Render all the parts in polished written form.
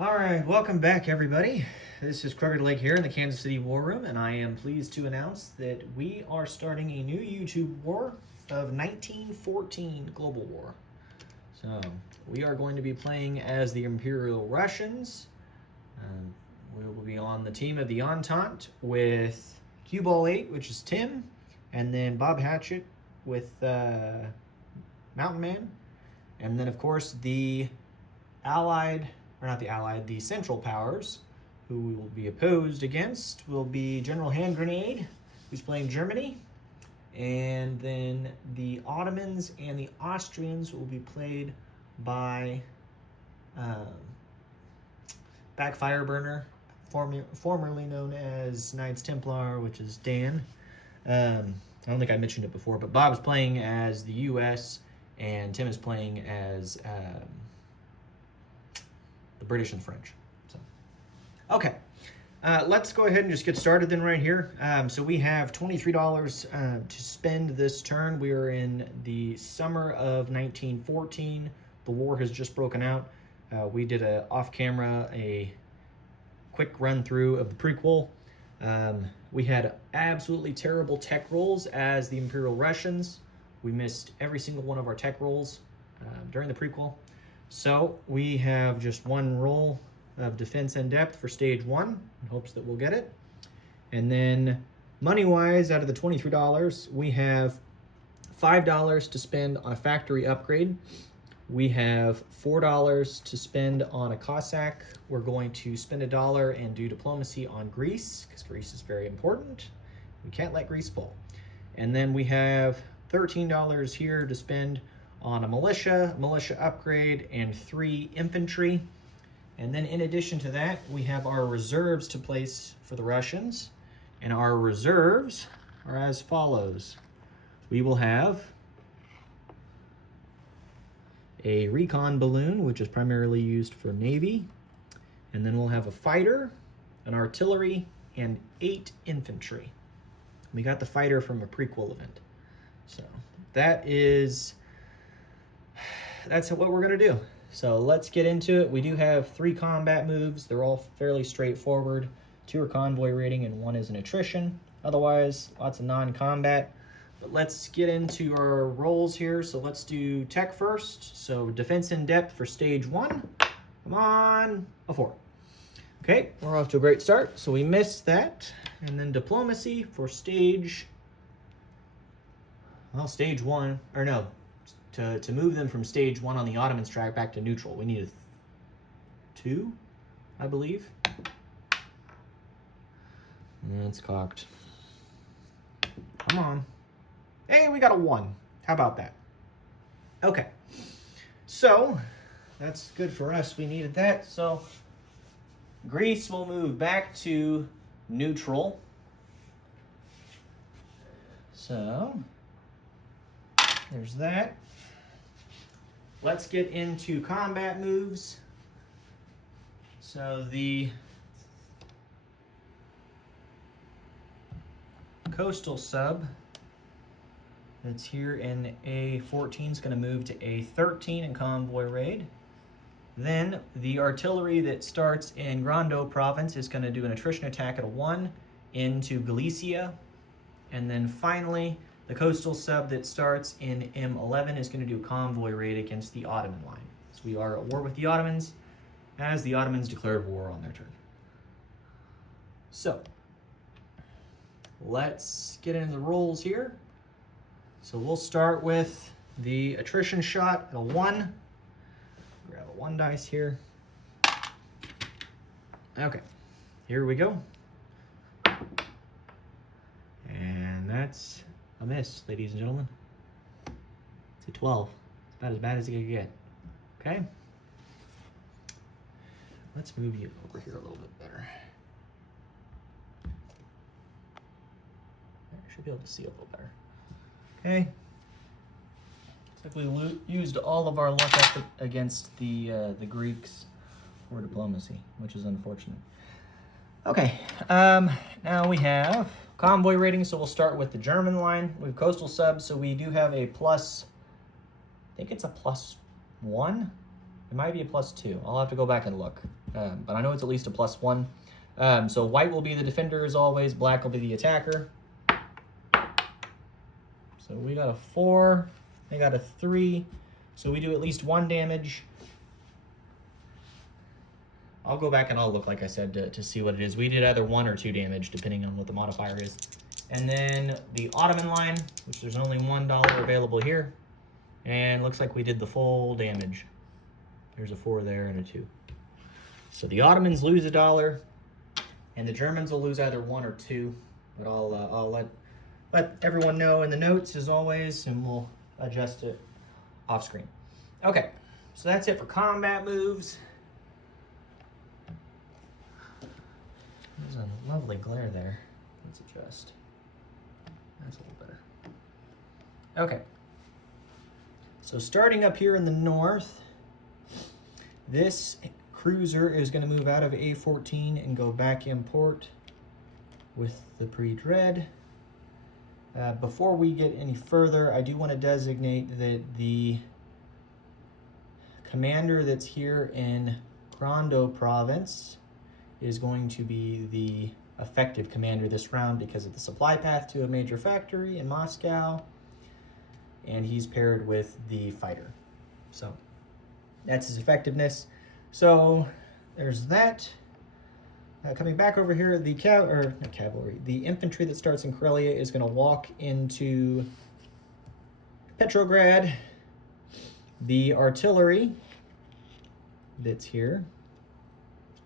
All right, welcome back, everybody. This is Crooked Leg here in the Kansas City War Room, and I am pleased to announce that we are starting a new YouTube war of 1914 Global War. So, we are going to be playing as the Imperial Russians. We will be on the team of the Entente with Cue Ball 8, which is Tim, and then Bob Hatchet with Mountain Man, and then, of course, the the Central Powers, who we will be opposed against, will be General Hand Grenade, who's playing Germany, and then the Ottomans and the Austrians will be played by Backfire Burner, formerly known as Knights Templar, which is Dan. I don't think I mentioned it before, but Bob's playing as the U.S., and Tim is playing as the British and French. So, okay, let's go ahead and just get started then right here. So we have $23 to spend this turn. We are in the summer of 1914. The war has just broken out. We did off camera a quick run through of the prequel. We had absolutely terrible tech rolls as the Imperial Russians. We missed every single one of our tech rolls during the prequel. So we have just one roll of defense in depth for stage 1 in hopes that we'll get it. And then money-wise, out of the $23, we have $5 to spend on a factory upgrade. We have $4 to spend on a Cossack. We're going to spend $1 and do diplomacy on Greece, because Greece is very important. We can't let Greece fall. And then we have $13 here to spend on a militia upgrade, and 3 infantry. And then in addition to that, we have our reserves to place for the Russians. And our reserves are as follows. We will have a recon balloon, which is primarily used for Navy. And then we'll have a fighter, an artillery, and 8 infantry. We got the fighter from a prequel event. So that's what we're going to do. So let's get into it. We do have 3 combat moves. They're all fairly straightforward. 2 are convoy raiding and 1 is an attrition. Otherwise, lots of non-combat. But let's get into our rolls here. So let's do tech first. So defense in depth for stage 1. Come on, a 4. Okay, we're off to a great start. So we missed that. And then diplomacy for stage 1, or no, to move them from stage 1 on the Ottomans track back to neutral, we need a 2, I believe. And it's cocked. Come on. Hey, we got a 1. How about that? Okay. So, that's good for us. We needed that. So, Greece will move back to neutral. So, there's that. Let's get into combat moves. So the coastal sub that's here in A14 is going to move to A13 in convoy raid. Then the artillery that starts in Grando province is going to do an attrition attack at a 1 into Galicia. And then finally, the coastal sub that starts in M11 is going to do a convoy raid against the Ottoman line. So we are at war with the Ottomans as the Ottomans declared war on their turn. So let's get into the rolls here. So we'll start with the attrition shot at a 1. Grab a 1 dice here. Okay, here we go. And that's a miss, ladies and gentlemen. It's a 12. It's about as bad as it could get. Okay? Let's move you over here a little bit better. I should be able to see a little better. Okay. Looks like we used all of our luck against the Greeks for diplomacy, which is unfortunate. Okay, now we have convoy rating, so we'll start with the German line. We have coastal subs, so we do have a plus, I think it's a +1 It might be a +2. I'll have to go back and look. But I know it's at least a +1. So white will be the defender as always. Black will be the attacker. So we got a 4. They got a 3. So we do at least 1 damage. I'll go back and I'll look, like I said, to see what it is. We did either 1 or 2 damage, depending on what the modifier is. And then the Ottoman line, which there's only $1 available here. And looks like we did the full damage. There's a 4 there and a 2. So the Ottomans lose $1, and the Germans will lose either 1 or 2. But I'll let everyone know in the notes as always, and we'll adjust it off screen. Okay, so that's it for combat moves. There's a lovely glare there. Let's adjust. That's a little better. Okay. So starting up here in the north, this cruiser is going to move out of A14 and go back in port with the pre-dread. Before we get any further, I do want to designate that the commander that's here in Grando province is going to be the effective commander this round because of the supply path to a major factory in Moscow, and he's paired with the fighter. So that's his effectiveness. So there's that. Coming back over here, the the infantry that starts in Karelia is going to walk into Petrograd. The artillery that's here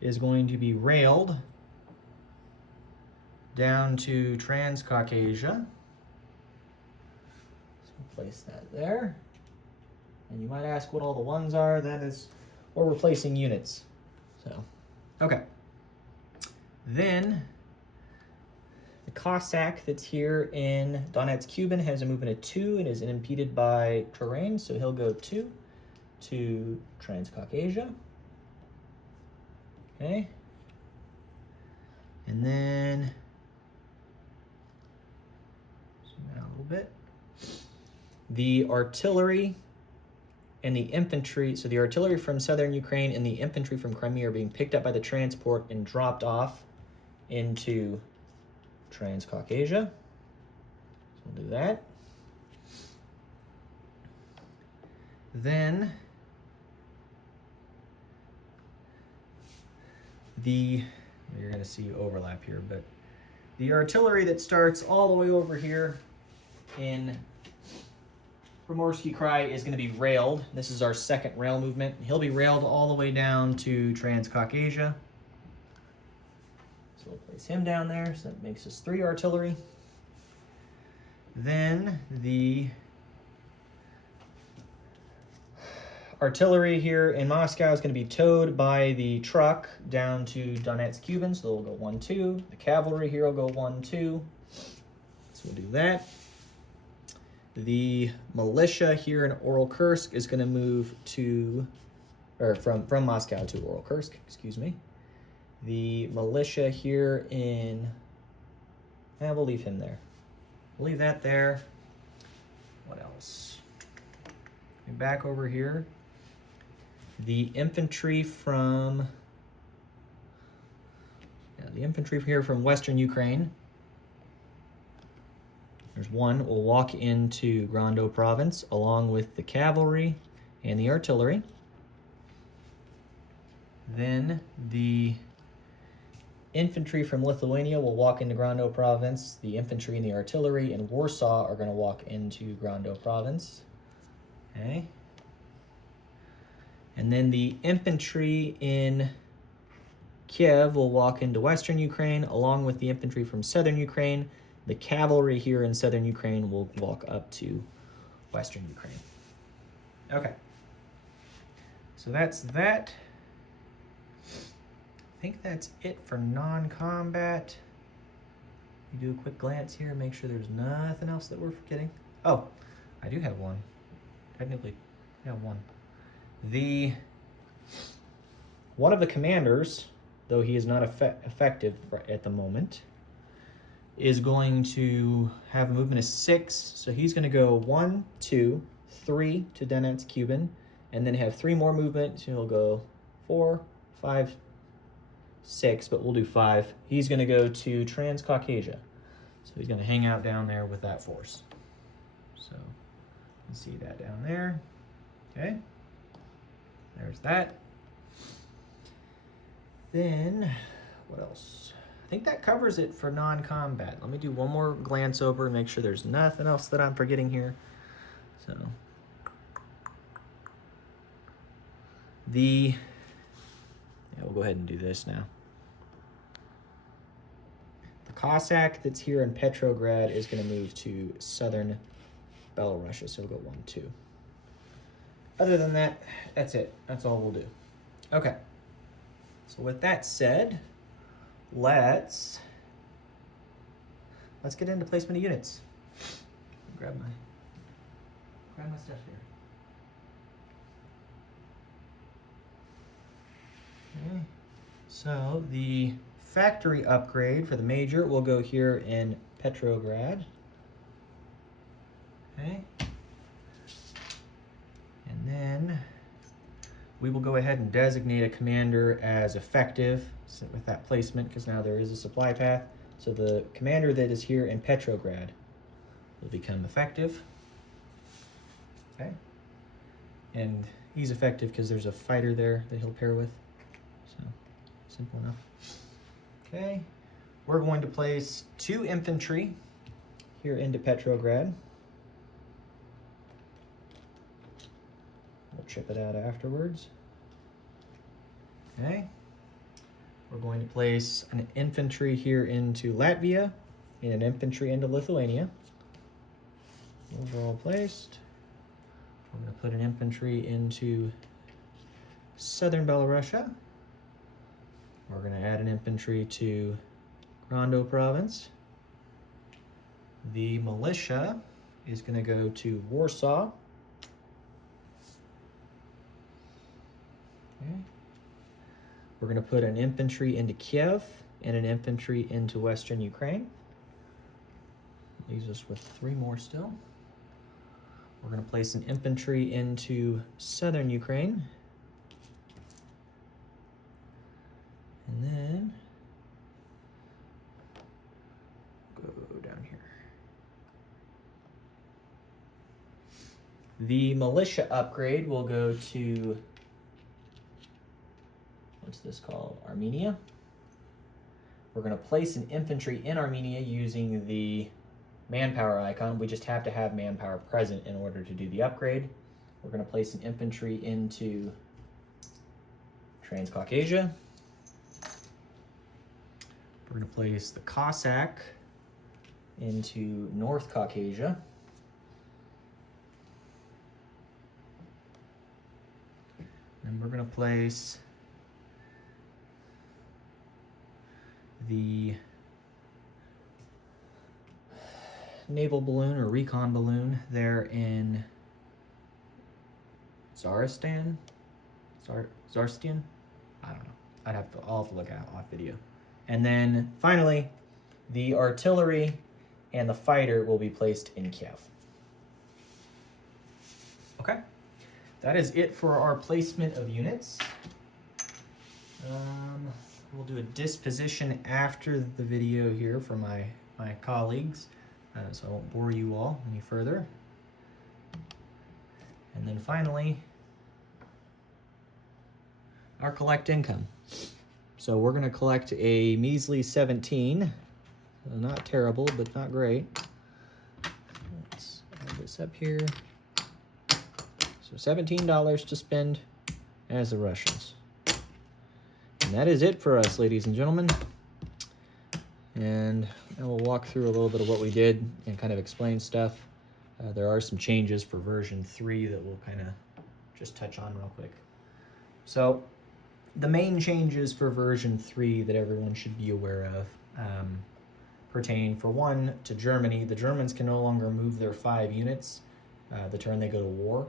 is going to be railed down to Transcaucasia. So place that there. And you might ask what all the ones are. That is, we're replacing units. So, okay. Then, the Cossack that's here in Donetsk Cuban has a movement of 2 and is impeded by terrain, so he'll go 2 to Transcaucasia. Okay. And then, zoom out a little bit. The artillery and the infantry, so the artillery from southern Ukraine and the infantry from Crimea are being picked up by the transport and dropped off into Transcaucasia. So we'll do that. Then you're going to see overlap here, but the artillery that starts all the way over here in Primorsky Krai is going to be railed. This is our second rail movement. He'll be railed all the way down to Transcaucasia. So we'll place him down there, so that makes us 3 artillery. Then the artillery here in Moscow is going to be towed by the truck down to Donetsk Cuban, so they'll go 1, 2. The cavalry here will go 1, 2. So we'll do that. The militia here in Oral-Kursk is going to move to, or from Moscow to Oral-Kursk, excuse me. The militia here in, we'll leave him there. We'll leave that there. What else? Back over here. The infantry from, here from Western Ukraine. There's 1 will walk into Grando province along with the cavalry and the artillery. Then the infantry from Lithuania will walk into Grando province. The infantry and the artillery in Warsaw are going to walk into Grando province. Okay. And then the infantry in Kiev will walk into Western Ukraine along with the infantry from Southern Ukraine. The cavalry here in Southern Ukraine will walk up to Western Ukraine. Okay. So that's that. I think that's it for non-combat. You do a quick glance here, make sure there's nothing else that we're forgetting. Oh, I do have one. Technically, I have one. One of the commanders, though he is not effective at the moment, is going to have a movement of 6. So he's going to go 1, 2, 3 to Donetsk Cuban, and then have 3 more movements. He'll go 4, 5, 6, but we'll do 5. He's going to go to Transcaucasia. So he's going to hang out down there with that force. So you can see that down there. Okay. There's that. Then, what else? I think that covers it for non-combat. Let me do one more glance over and make sure there's nothing else that I'm forgetting here. So, yeah, we'll go ahead and do this now. The Cossack that's here in Petrograd is going to move to southern Belarusia, so we'll go 1, 2. Other than that, that's it. That's all we'll do. Okay. So with that said, let's get into placement of units. Grab my stuff here. Okay. So the factory upgrade for the major will go here in Petrograd. Okay. And then we will go ahead and designate a commander as effective with that placement, because now there is a supply path. So the commander that is here in Petrograd will become effective. Okay. And he's effective because there's a fighter there that he'll pair with. So simple enough. Okay. We're going to place 2 infantry here into Petrograd. We'll chip it out afterwards. Okay. We're going to place an infantry here into Latvia and an infantry into Lithuania. Those are all placed. We're going to put an infantry into southern Belarusia. We're going to add an infantry to Rondo province. The militia is going to go to Warsaw. Okay. We're going to put an infantry into Kiev and an infantry into western Ukraine. Leaves us with 3 more still. We're going to place an infantry into southern Ukraine. And then go down here. The militia upgrade will go to, what's this called? Armenia. We're going to place an infantry in Armenia using the manpower icon. We just have to have manpower present in order to do the upgrade. We're going to place an infantry into Transcaucasia. We're going to place the Cossack into North Caucasia. And we're going to place the naval balloon or recon balloon there in Zarstan? Zarstian? I don't know. I'll have to look at off video. And then finally, the artillery and the fighter will be placed in Kiev. Okay, that is it for our placement of units. We'll do a disposition after the video here for my colleagues, so I won't bore you all any further. And then finally, our collect income. So we're going to collect a measly 17. Not terrible, but not great. Let's add this up here. So $17 to spend as the Russians. And that is it for us, ladies and gentlemen. And we'll walk through a little bit of what we did and kind of explain stuff. There are some changes for version 3 that we'll kind of just touch on real quick. So the main changes for version 3 that everyone should be aware of pertain, for one, to Germany. The Germans can no longer move their 5 units the turn they go to war.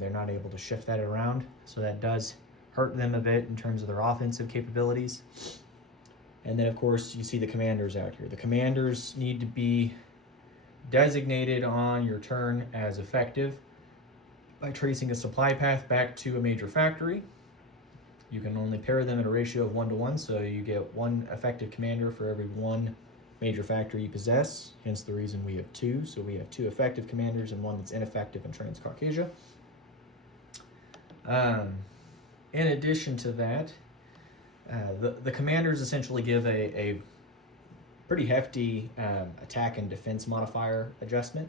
They're not able to shift that around, so that does hurt them a bit in terms of their offensive capabilities. And then, of course, you see the commanders out here. The commanders need to be designated on your turn as effective. by tracing a supply path back to a major factory. You can only pair them at a ratio of 1 to 1, so you get 1 effective commander for every 1 major factory you possess, hence the reason we have 2. So we have 2 effective commanders and 1 that's ineffective in Transcaucasia. In addition to that, the commanders essentially give a pretty hefty attack and defense modifier adjustment.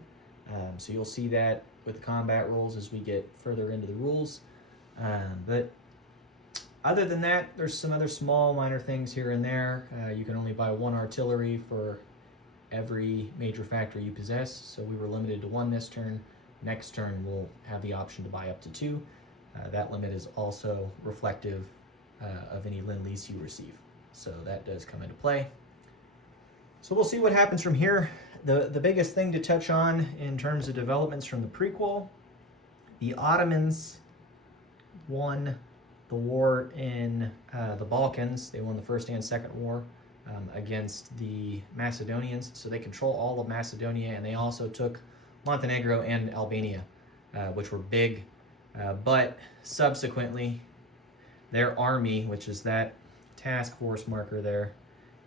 So you'll see that with the combat rules as we get further into the rules. But other than that, there's some other small minor things here and there. You can only buy 1 artillery for every major factory you possess, so we were limited to 1 this turn. Next turn we'll have the option to buy up to 2. That limit is also reflective of any Lend-Lease you receive, so that does come into play. So we'll see what happens from here. The biggest thing to touch on in terms of developments from the prequel, the Ottomans won the war in the Balkans. They won the First and Second War against the Macedonians, so they control all of Macedonia, and they also took Montenegro and Albania, which were big, but subsequently their army, which is that task force marker there,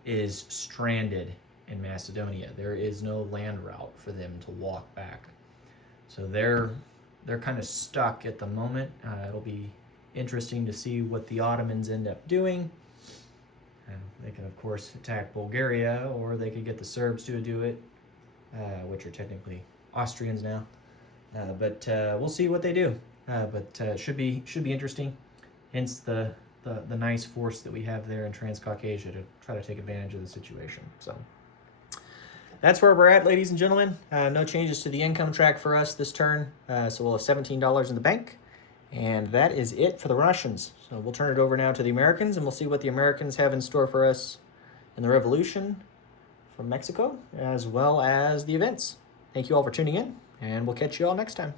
is stranded in Macedonia. There is no land route for them to walk back, so they're kind of stuck at the moment. It'll be interesting to see what the Ottomans end up doing. They can, of course, attack Bulgaria, or they could get the Serbs to do it, which are technically Austrians now. But we'll see what they do. But it should be interesting. Hence the nice force that we have there in Transcaucasia to try to take advantage of the situation. So that's where we're at, ladies and gentlemen. No changes to the income track for us this turn. So we'll have $17 in the bank. And that is it for the Russians. So we'll turn it over now to the Americans, and we'll see what the Americans have in store for us in the revolution from Mexico, as well as the events. Thank you all for tuning in, and we'll catch you all next time.